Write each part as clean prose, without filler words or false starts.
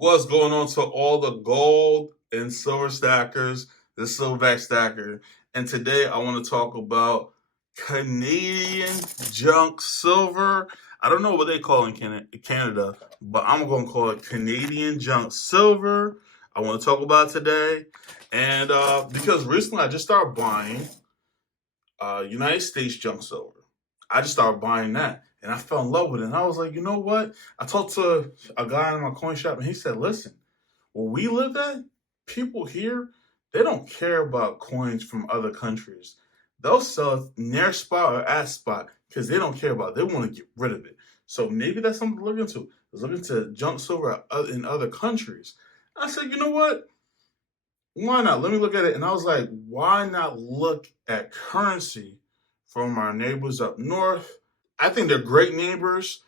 What's going on to all the gold and silver stackers, the Silverback Stacker? And today I want to talk about Canadian junk silver. I don't know what they call it in Canada, but I'm going to call it Canadian junk silver. I want to talk about it today. And because recently I just started buying United States junk silver. I just started buying that and I fell in love with it. And I was like, you know what? I talked to a guy in my coin shop and he said, listen, where we live at, people here, they don't care about coins from other countries. They'll sell it near spot or at spot because they don't care about it. They want to get rid of it. So maybe that's something to look into. Is look into junk silver in other countries. I said, you know what? Why not? Let me look at it. And I was like, why not look at currency from our neighbors up north? I think they're great neighbors.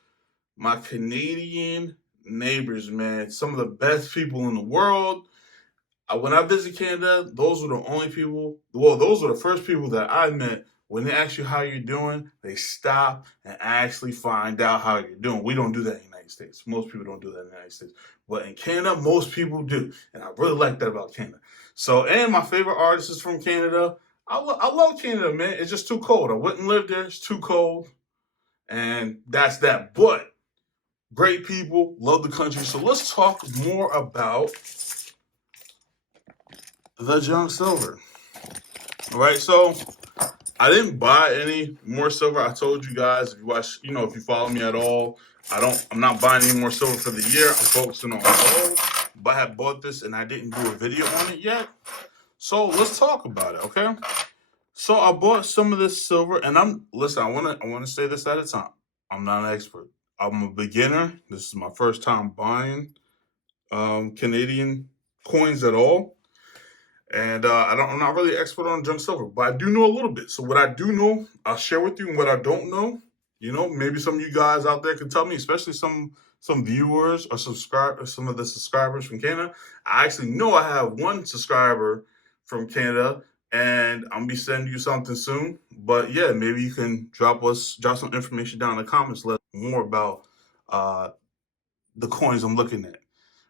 My Canadian neighbors, man, some of the best people in the world. When I visited Canada, those were the only people, well, those were the first people that I met. When they ask you how you're doing, they stop and actually find out how you're doing. We don't do that in the United States. Most people don't do that in the United States. But in Canada, most people do. And I really like that about Canada. So, and my favorite artist is from Canada. I love Canada, man. It's just too cold. I wouldn't live there. It's too cold. And that's that. But great people, love the country. So let's talk more about the junk silver. All right, so I didn't buy any more silver. I told you guys if you watch, if you follow me at all, I'm not buying any more silver for the year. I'm focusing on gold. But I have bought this and I didn't do a video on it yet. So let's talk about it, okay? So I bought some of this silver, and listen. I wanna say this at a time. I'm not an expert. I'm a beginner. This is my first time buying Canadian coins at all. And I'm not really an expert on junk silver, but I do know a little bit. So what I do know, I'll share with you. And what I don't know, maybe some of you guys out there can tell me, especially some viewers or some of the subscribers from Canada. I actually know I have one subscriber from Canada, and I'm gonna be sending you something soon. But yeah, maybe you can drop some information down in the comments, let more about the coins I'm looking at.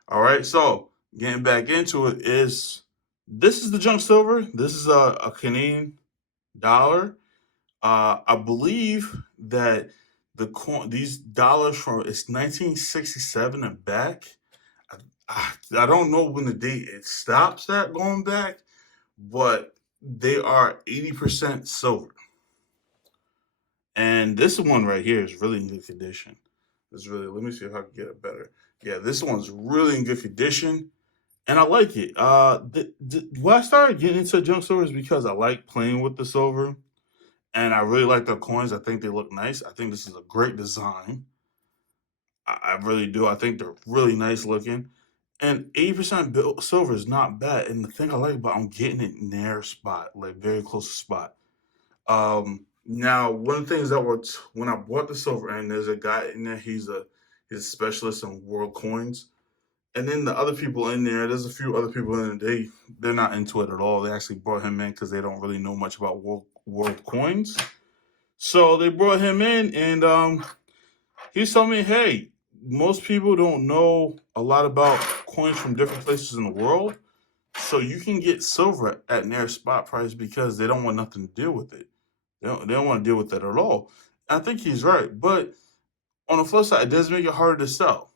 All right, so getting back into it this is the junk silver. This is a Canadian dollar. I believe that these dollars from it's 1967 and back. I don't know when the date it stops at going back, but they are 80% silver. And this one right here is really in good condition. Let me see if I can get it better. Yeah, this one's really in good condition. And I like it. Why I started getting into junk silver is because I like playing with the silver, and I really like their coins. I think they look nice. I think this is a great design. I really do. I think they're really nice looking, and 80% silver is not bad. And the thing I like about I'm getting it near spot, like very close to spot. Now one of the things that when I bought the silver, and there's a guy in there. He's a specialist in world coins. And then the other people in there's a few other people in there. They're not into it at all. They actually brought him in because they don't really know much about world coins. So they brought him in, and he's telling me, hey, most people don't know a lot about coins from different places in the world. So you can get silver at near spot price because they don't want nothing to deal with it. They don't want to deal with it at all. I think he's right. But on the flip side, it does make it harder to sell,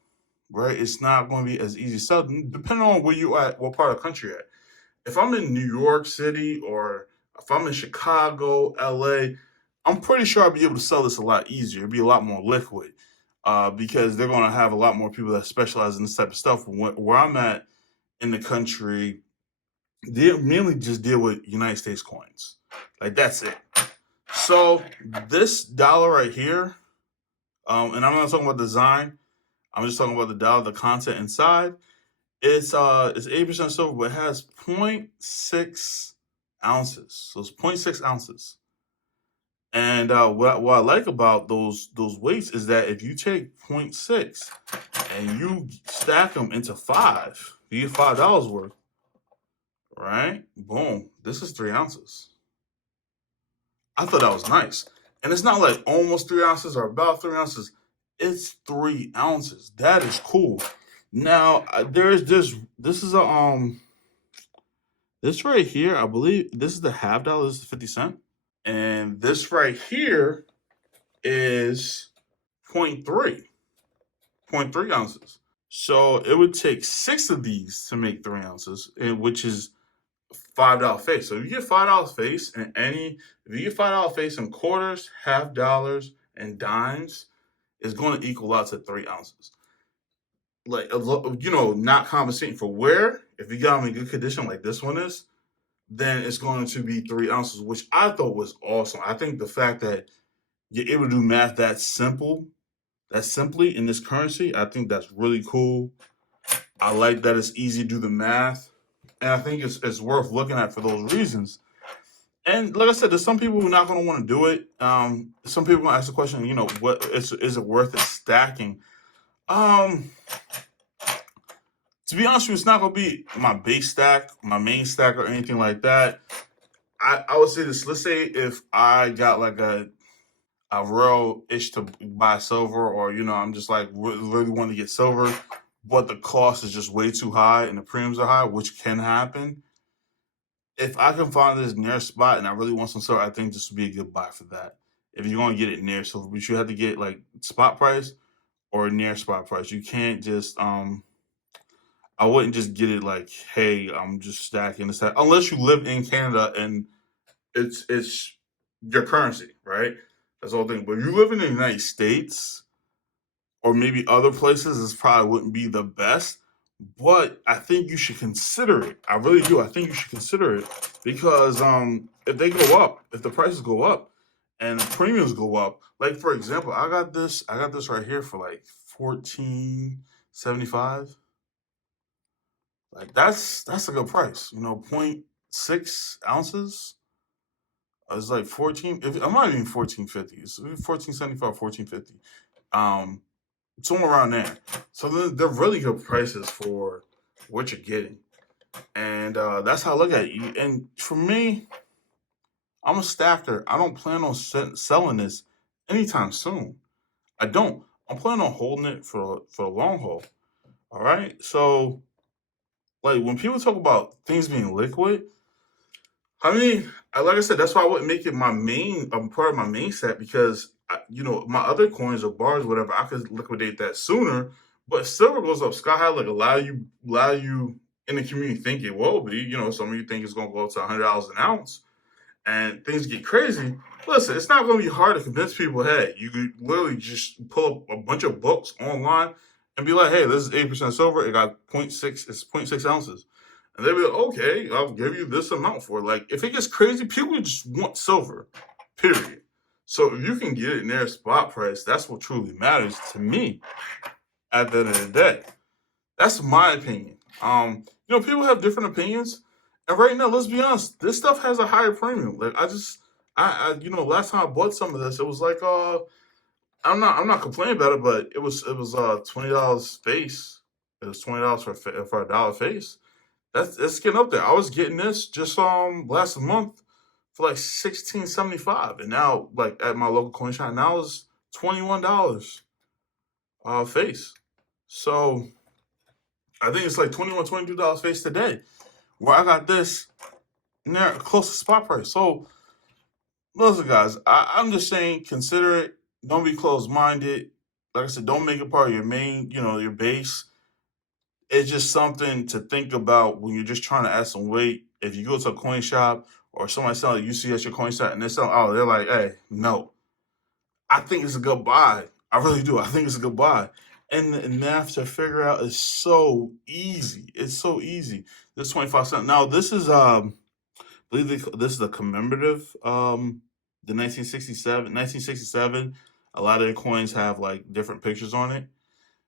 right? It's not going to be as easy to sell, depending on where you at, what part of the country you're at. If I'm in New York City or if I'm in Chicago, LA, I'm pretty sure I'll be able to sell this a lot easier. It'll be a lot more liquid because they're going to have a lot more people that specialize in this type of stuff. Where I'm at in the country, they mainly just deal with United States coins. Like, that's it. So this dollar right here, and I'm not talking about design, I'm just talking about the dollar, the content inside. It's 80% silver, but it has 0.6 ounces. So it's 0.6 ounces. And what I like about those weights is that if you take 0.6 and you stack them into five, you get $5 worth, right? Boom. This is 3 ounces. I thought that was nice. And it's not like almost 3 ounces or about 3 ounces. It's 3 ounces. That is cool. Now there's this is a this right here. I believe this is the half dollar. This is 50 cent, and this right here is point 0.3 ounces. So it would take six of these to make 3 ounces, which is $5 face. So if you get $5 face and if you get $5 face in quarters, half dollars, and dimes, it's going to equal out to 3 ounces. Like not compensating for wear. If you got them in good condition like this one is, then it's going to be 3 ounces, which I thought was awesome. I think the fact that you're able to do math that simply in this currency, I think that's really cool. I like that it's easy to do the math, and I think it's worth looking at for those reasons. And like I said, there's some people who are not going to want to do it. Some people going to ask the question, what is it worth it stacking? Um, to be honest with you, it's not going to be my base stack, my main stack, or anything like that. I would say this. Let's say if I got like a real itch to buy silver, or I'm just like really want to get silver, but the cost is just way too high and the premiums are high, which can happen. If I can find this near spot and I really want some silver, I think this would be a good buy for that. If you're going to get it near silver, but you have to get like spot price or near spot price. You can't just I wouldn't just get it like, hey, I'm just stacking this unless you live in Canada and it's your currency, right? That's the whole thing. But if you live in the United States or maybe other places, this probably wouldn't be the best. But I think you should consider it. I really do. I think you should consider it because if they go up, if the prices go up and the premiums go up, like for example, I got this right here for like 14.75. Like that's a good price. 0.6 ounces. It's like 14. I'm not even 14.50. It's 14.75, 14.50. Um, somewhere around there. So they're really good prices for what you're getting, and that's how I look at it. And for me, I'm a stacker. I don't plan on selling this anytime soon. I don't. I'm planning on holding it for the long haul. All right. So like when people talk about things being liquid, I mean, like I said, that's why I wouldn't make it my main part of my main set because my other coins or bars, whatever, I could liquidate that sooner. But silver goes up sky high, like allow you in the community think it will be. Some of you think it's gonna go up to $100 an ounce, and things get crazy. Listen, it's not gonna be hard to convince people. Hey, you could literally just pull up a bunch of books online and be like, hey, this is 8% silver. It got zero point 0.6. It's zero point 0.6 ounces. And they'll be like, okay, I'll give you this amount for it. Like, if it gets crazy, people just want silver, period. So if you can get it near spot price, that's what truly matters to me at the end of the day. That's my opinion. People have different opinions. And right now, let's be honest, this stuff has a higher premium. Like last time I bought some of this, it was like I'm not complaining about it, but it was $20 face. It was $20 for a dollar face. That's getting up there. I was getting this just last month for like 16.75, and now like at my local coin shop now is $21 face. So I think it's like $22 face today, where I got this near close to spot price. So listen, guys, I'm just saying, consider it. Don't be closed minded. Like I said, don't make it part of your main, your base. It's just something to think about when you're just trying to add some weight. If you go to a coin shop or somebody selling you see at your coin shop and they're selling, they're like, hey, no. I think it's a good buy. I really do. I think it's a good buy. And the math to figure out is so easy. It's so easy. This 25 cent. Now I believe this is a commemorative the 1967. A lot of the coins have like different pictures on it.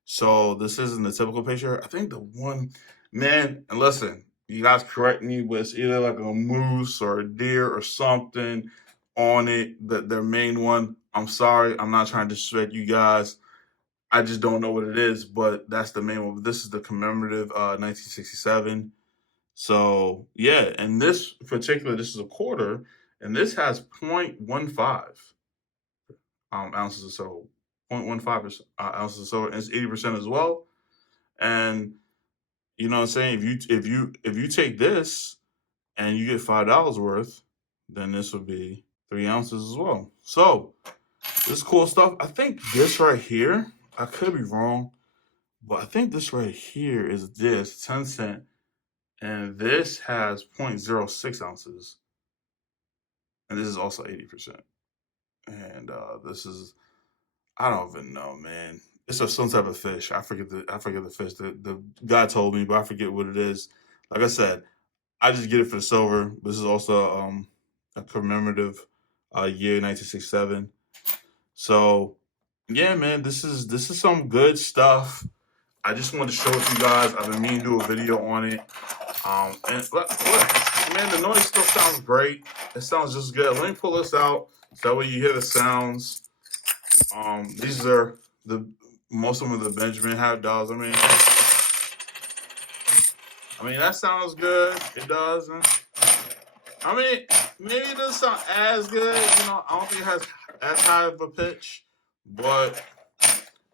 So this isn't the typical picture. I think the one, man, and listen, you guys correct me, but it's either like a moose or a deer or something on it. Their main one. I'm sorry, I'm not trying to disrespect you guys. I just don't know what it is, but that's the main one. This is the commemorative 1967. So yeah, and this is a quarter, and this has 0.15 ounces of silver. 0.15 ounces of silver, and it's 80% as well. And you know what I'm saying? If you take this and you get $5 worth, then this would be 3 ounces as well. So this is cool stuff. I think this right here, I could be wrong, but I think this right here is this 10 cent, and this has 0.06 ounces, and this is also 80%. And this is, I don't even know, man. It's some type of fish. I forget the fish. The guy told me, but I forget what it is. Like I said, I just get it for the silver. This is also a commemorative year 1967. So yeah, man, this is some good stuff. I just wanted to show it to you guys. I've been meaning to do a video on it. And look, man, the noise still sounds great. It sounds just good. Let me pull this out so that way you hear the sounds. These are the most of them are the Benjamin half dollars. I mean that sounds good. It does. I mean, maybe it doesn't sound as good. I don't think it has as high of a pitch, but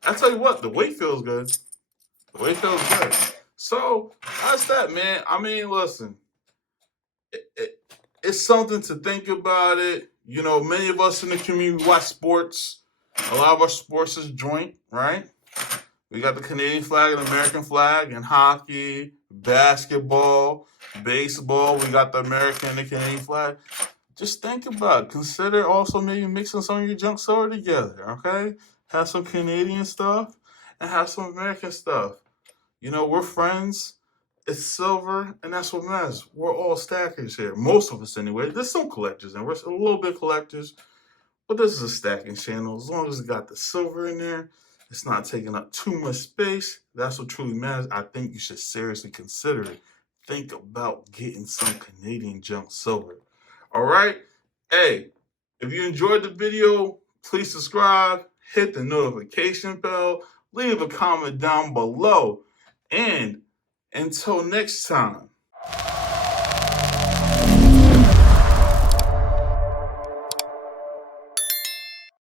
I tell you what, the weight feels good. The weight feels good. So that's that, man. I mean, listen, it's something to think about it. Many of us in the community watch sports. A lot of our sports is joint, right? We got the Canadian flag and American flag and hockey, basketball, baseball. We got the American and the Canadian flag. Just think about it. Consider also maybe mixing some of your junk silver together, okay? Have some Canadian stuff and have some American stuff. We're friends. It's silver, and that's what matters. We're all stackers here. Most of us, anyway. There's some collectors, and we're a little bit collectors, but this is a stacking channel. As long as it got the silver in there, it's not taking up too much space. That's what truly matters. I think you should seriously consider it. Think about getting some Canadian junk silver. All right? Hey, if you enjoyed the video, please subscribe, hit the notification bell, leave a comment down below. And until next time,